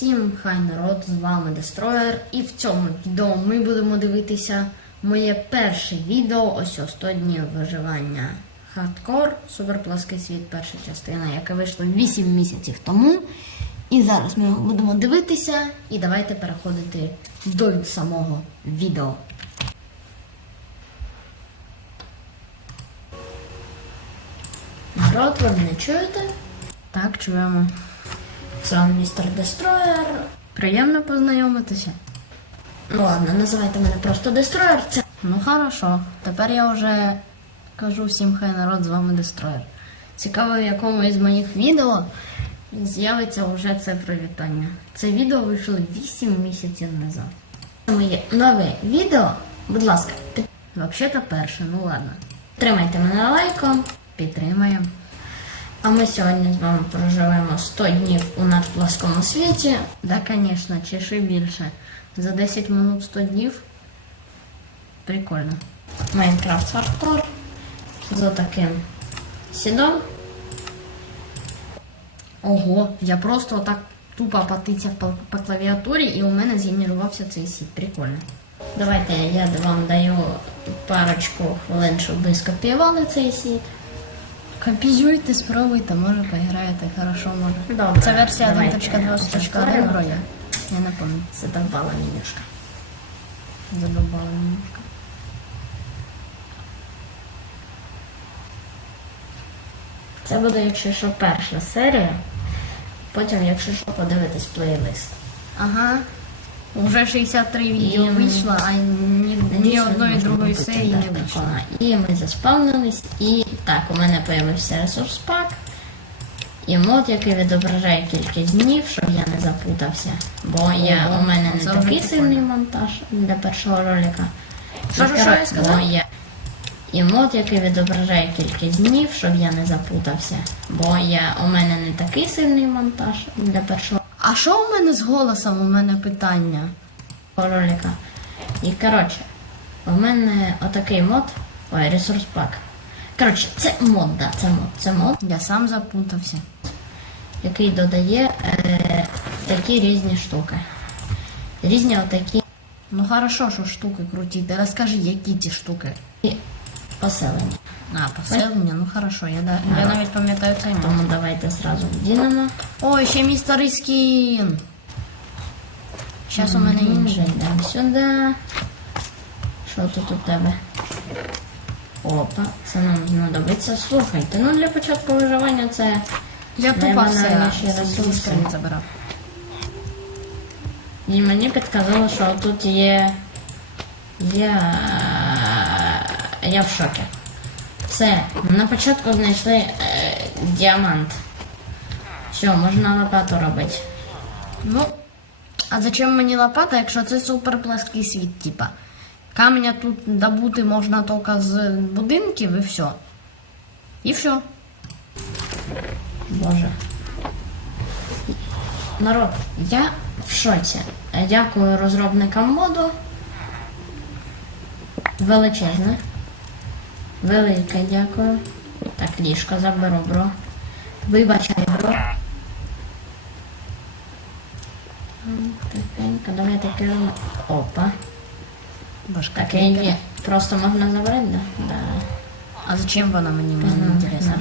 Всім хай народ, з вами Дестроєр, і в цьому відео ми будемо дивитися моє перше відео, ось о 100 днів виживання хардкор, суперплоский світ, перша частина, яка вийшла 8 місяців тому. І зараз ми його будемо дивитися, і давайте переходити до самого відео. Народ, ви мене чуєте? Так, чуємо. Вами містер Дестроєр. Приємно познайомитися. Ну ладно, називайте мене просто Дестроєр. Це... Ну хорошо. Тепер я вже кажу всім хай народ з вами Дестроєр. Цікаво, в якому із моїх відео з'явиться вже це привітання. Це відео вийшло 8 місяців назад. Моє нове відео, будь ласка, під... Взагалі-то перше, ну ладно. Підтримайте мене лайком, підтримаємо. А ми сьогодні з вами проживемо 100 днів у надплоскому світі. Да, звісно, чи ще більше. За 10 минут 100 днів. Прикольно. Майнкрафт хардкор. За таким сідом. Ого, я просто так тупо потицяв по, по клавіатурі і у мене згенерувався цей сіт. Прикольно. Давайте я вам даю парочку хвилин, щоб ви скопіювали цей сіт. Копіюйте, спробуйте, може поіграєте, хорошо може. Добре, Це версія давайте 1.20.1 Я не пам'ятаю. Задовбала менюшка. Задовбала немножко. Це буде, якщо що, перша серія. Потім, якщо що, подивитись плейлист. Ага. Уже 63 відео І- вийшло, а ні, ні одної другої серії не вийшло. І ми заспавнились. І так, у мене появився ресурс пак. І мод, який відображає кількість днів, щоб я не запутався. Бо я, у мене не такий сильний монтаж для першого ролика. Що, що, що я сказав? я- І мод, який відображає кількість днів, щоб я не запутався. Бо я, у мене не такий сильний монтаж для першого А що у мене з голосом? У мене питання. ролика. І коротше, у мене отакий мод. Ой, ресурс пак. Коротше, це мод, да, це мод. Це мод, Я сам запутався. який додає е, такі різні штуки. Різні отакі Ну хорошо, що штуки круті. Ти розкажи, які ті штуки. І поселення. А, поселення, ну хорошо, я, да, я навіть пам'ятаю цей мод. Тому давайте зразу вдінемо. Ой, ще мій старий скін. Зараз у мене інший. йдемо сюди. Що тут у тебе? Опа, це нам знадобиться. Слухайте, ну для початку виживання це Я тупо все ресурси. скринь забирав. І мені підказало, що тут є. Я. Я в шокі. Все, на початку знайшли е, діамант. Все, можна лопату робити. Ну, а зачем мені лопата, якщо це суперплаский світ, типа? Каменя тут добути можна тільки з будинків і все. І все. Боже. Народ, я в шоці. Дякую розробникам моду. Величезне. Велике дякую. Так, ліжко заберу, бро. Вибачай, бро. Тихенько, давай таке. Опа. Башка. Таке є. Просто можна забрати, да? Да. А зачем вона мені мені не Мгм, інтересно?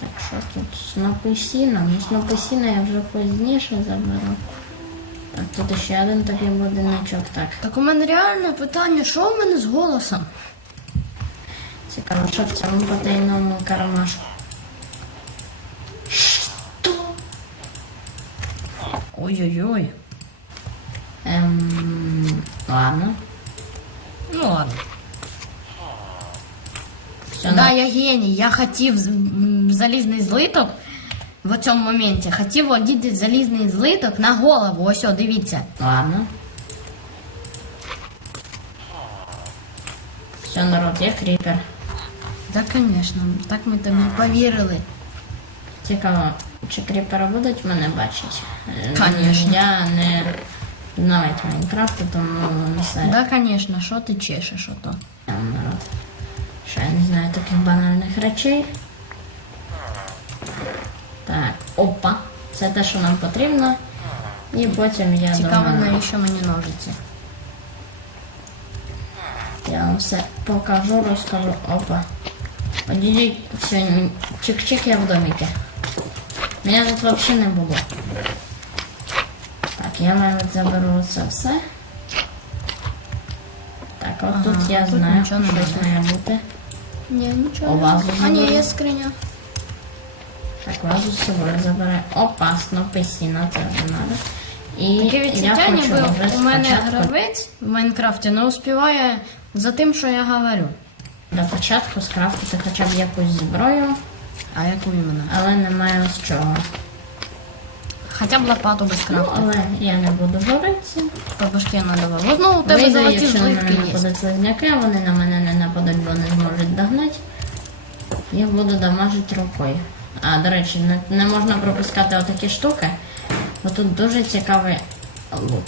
Так, що тут снопи сіна? Ну, снопи сіна я вже пізніше заберу. Так, тут ще один такий будиночок. Так, Так у мене реальне питання, що у мене з голосом? цікаво, що в цьому потайному кармашку. Що? Ой-ой-ой. Ем, ладно. Ну ладно. Все, Да, я геній. Я хотів з- м, залізний злиток в цьому моменті. Хотів одіти залізний злиток на голову. Ось, о, дивіться. Ладно. Все, народ, є кріпер. Так, звісно, так ми тобі повірили. Цікаво, чи кріпера будуть мене бачити? Конечно. Я не знавець Майнкрафту, тому не знаю. Да, звісно, що ти чешеш ото. Там народ. Що я не знаю таких банальних речей. Опа. Це те, що нам потрібно. І потім я Цікаво, думаю, навіщо мені ножиці. я вам все покажу, розкажу. Опа. Одійдіть, все, чик-чик, я в домике. Мене тут взагалі не було. Так, я мабуть заберу це все. Так, от Ага, тут я тут знаю, не щось має бути. Ні, нічого. О, вазу А ні, є скриня. Так, вазу з собою забираю. Опасно, писіна, це не треба. І Таке я відчуття, хочу ніби вже у мене спочатку гравець в Майнкрафті не успіває за тим, що я говорю. Для початку скрафтити хоча б якусь зброю, А яку іменно? але немає з чого. Хоча б лопату без Ну, крафту. але я не буду журитися. По башки надавав. Ну, у тебе Вийду, золоті якщо на мене злитки є. нападуть слизняки, вони на мене не нападуть, бо не зможуть догнати. Я буду дамажити рукою. А, до речі, не, не можна пропускати отакі штуки, бо тут дуже цікавий лут.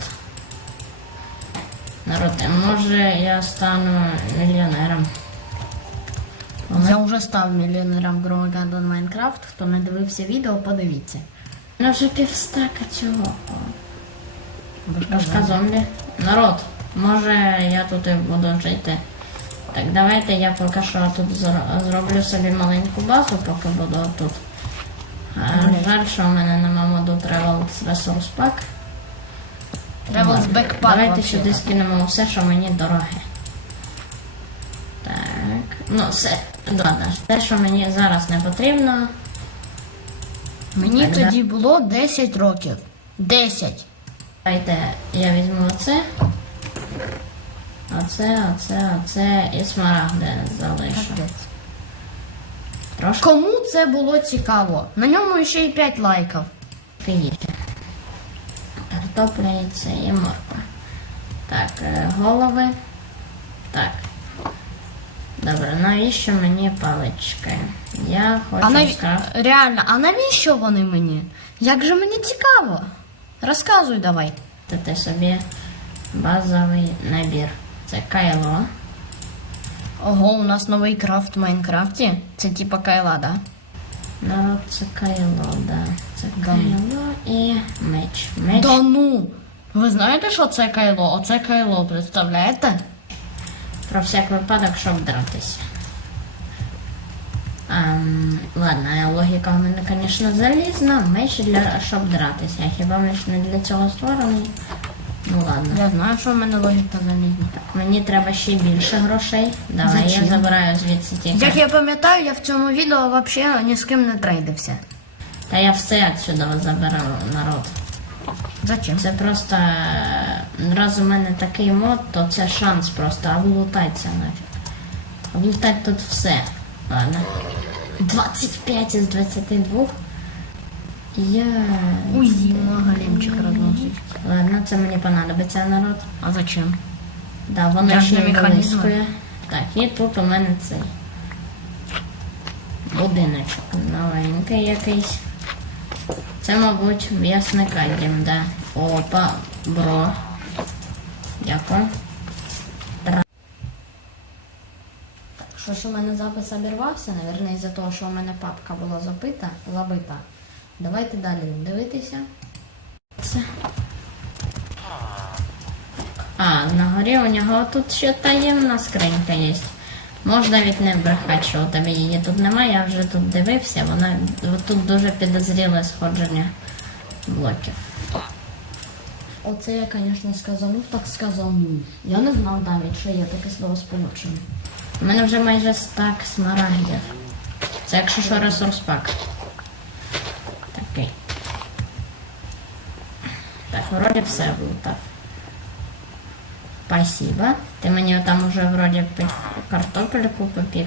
Народ, може я стану мільйонером. Я вже став мільйонером Громадян Майнкрафт. Хто не дивився відео, подивіться. Ну вже півстака цього. Башка зомбі. Народ, може я тут і буду жити. Так, давайте я поки що тут зроблю собі маленьку базу, поки буду тут. Жаль, що в мене нема моду Travel Resource Pack. Travel Ладно, Backpack Давайте сюди скинемо все, що мені дороге. Так, ну все, ладно, те, що мені зараз не потрібно. Мені Так, да. тоді було 10 років. 10. Давайте я візьму оце. Оце, оце, оце і смарагди залишу. Трошки Кому це було цікаво? На ньому ще й 5 лайків. їжі. Картопля і це і морква. Так, е, голови. Так. Добре, навіщо мені палички? Я хочу А наві... скрафтити Реально, а навіщо вони мені? Як же мені цікаво? Розказуй давай. собі базовий набір. Це кайло. Ого, у нас новий крафт в Майнкрафті. Це типа кайла, да? Народ це кайло, да. Це кайло і меч. Меч. Да ну! Ви знаєте, що це кайло? Оце кайло, представляєте? Про всяк випадок, щоб дратися. Ем, ладно, логіка в мене, звісно, залізна. Меч для щоб дратися. А хіба меч не для цього створений? Ну ладно. Я знаю, що в мене логіка залізна. Мені треба ще більше грошей. Давай, Зачем? я забираю звідси ті. Як я пам'ятаю, я в цьому відео взагалі ні з ким не трейдився. Та я все відсюди заберу народ. Зачем? Це просто е, раз у мене такий мод, то це шанс просто облутатися нафіг. Облутати тут все. Ладно. 25 із 22. Я. Узі, големчик розносить. Ладно, це мені понадобиться народ. А зачем? Да, воно ще не вилискує. Так, і тут у мене цей будиночок новенький якийсь. Це, мабуть, в'ясника дім, да. Опа, бро. Дякую. Що ж у мене запис обірвався, навірно, із-за того, що у мене папка була забита, забита. Давайте далі дивитися. Це. А, на горі у нього тут ще таємна скринька є. Можна навіть не брехати, що у тебе її тут немає, я вже тут дивився, вона тут дуже підозріле сходження блоків. Оце я, звісно, сказав, ну так сказав. Я не знав навіть, що є таке слово сполучення. У мене вже майже стак смарагдів. Це якщо що ресурс пак. Такий. Так, вроді все було так. Спасибо. Ти мені там уже вроді картопельку попік.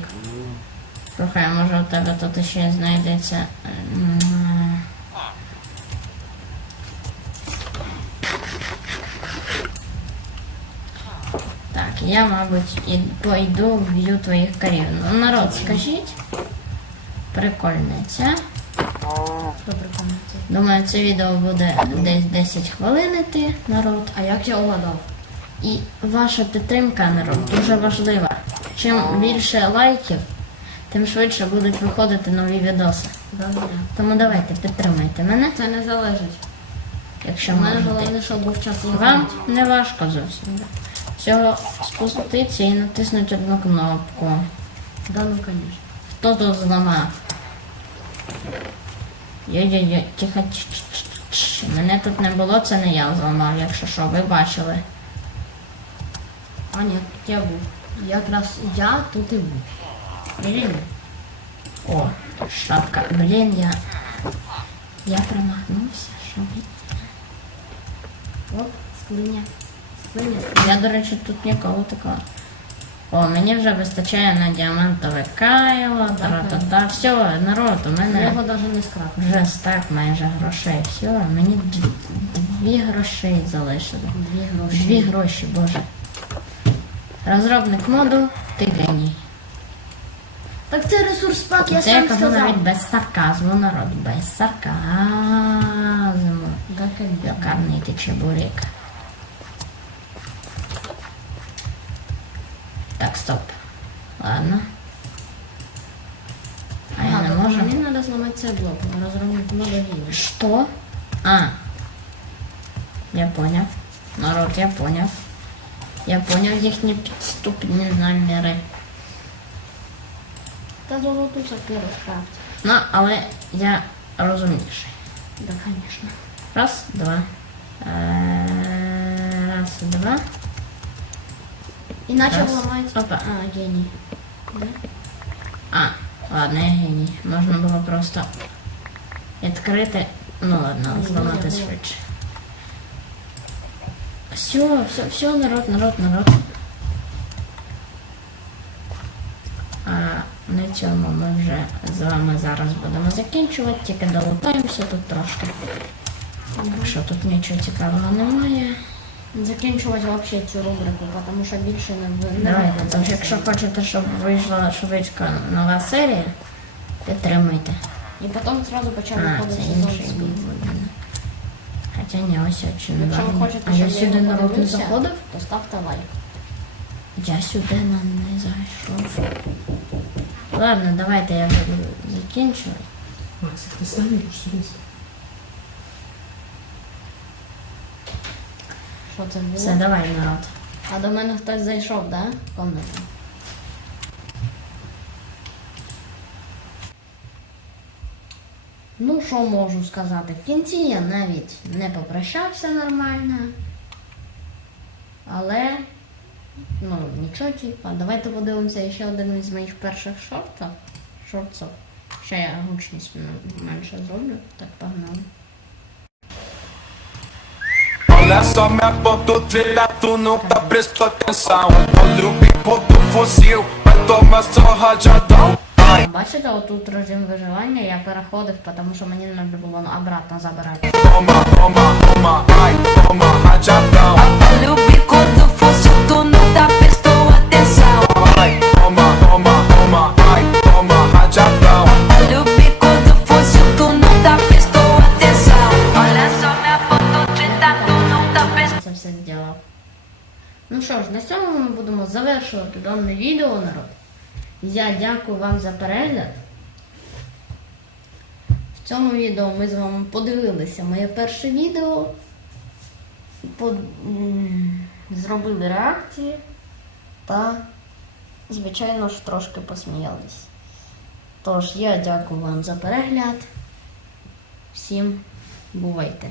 Слухай, може у тебе тут ще знайдеться. Так, я, мабуть, і пойду вб'ю твоїх корів. Ну, народ, скажіть. Прикольно це? Думаю, це відео буде десь 10 хвилин іти, народ. А як я угадав? І ваша підтримка, народ, дуже важлива. Чим більше лайків, тим швидше будуть виходити нові відоси. Тому давайте підтримайте мене, Це не залежить. якщо У мене можете. головне, щоб був час Вам не важко зовсім. Всього спуститися і натиснути одну кнопку. Да, ну, звісно. Хто тут зламав? Йо-йо-йо, тихо. Ч-ч-ч-ч. Мене тут не було, це не я зламав, якщо що, ви бачили. А, ні, тут я був. Якраз я тут і був. Блін. О, шапка. Блін, я. Я промахнувся, що ви? Оп, скриня. Скриня. Я, до речі, тут ніколи такого. О, мені вже вистачає на діамантове кайло, та-та-та. Все, народ, у мене його навіть не скрав. вже стак майже грошей. Все, мені дві грошей залишили. Дві гроші. Дві гроші, боже. Розробник моду, ти геній. Так це ресурс пак, я Це я сам кажу сказав. навіть без сарказму, народ, без сарказму. Лякарний ти чебурек. Так, стоп. Ладно. А я не можу. Мені треба зламати цей блок. Розробник моду гілі. Что? А. Я понял. Народ, я понял. Я понял їхні підступні наміри. Та золоту сокиру скрафт. Ну, але я розумніший. Да, конечно. Раз, два. Е, Раз, два. Іначе Раз. ламають. Опа. А, геній. Да? А, ладно, я геній. Можна було просто відкрити. Ну ладно, ні. швидше. Все, все, все, народ, народ, народ. А на цьому ми вже з вами зараз будемо закінчувати, тільки долутаємося тут трошки. Що тут нічого цікавого немає. Закінчувати взагалі цю рубрику, тому що більше не не вийде. тож якщо хочете, щоб вийшла швидко нова серія, підтримуйте. І потім одразу почав виходити сезон Хоча ні, ось очень Якщо ви важливо. хочете, А я щоб сюди я його народ не подивився, заходив? то ставте лайк. Я сюди на- не зайшов. Ладно, давайте я вже буду закінчувати. Макс, ти стань сюди. Що це було? Все, давай, народ. А до мене хтось зайшов, да? В комнату. Ну, що можу сказати? В кінці я навіть не попрощався нормально. Але, ну, нічого, типа. Давайте подивимося ще один із моїх перших шортів. Шортів. Ще я гучність менше зроблю. Так, погнали. Olha só minha foto, trilha, tu não tá prestando atenção. Olha o bico do fuzil, vai tomar só rajadão. Бачите, отут режим виживання я переходив, тому що мені треба було обратно забирати. Olha o bico do fóssil, tu não tá на цьому ми будемо завершувати дане відео, народ. Я дякую вам за перегляд. В цьому відео ми з вами подивилися моє перше відео. По- м, Зробили реакції та, звичайно ж, трошки посміялись. Тож, я дякую вам за перегляд. Всім бувайте!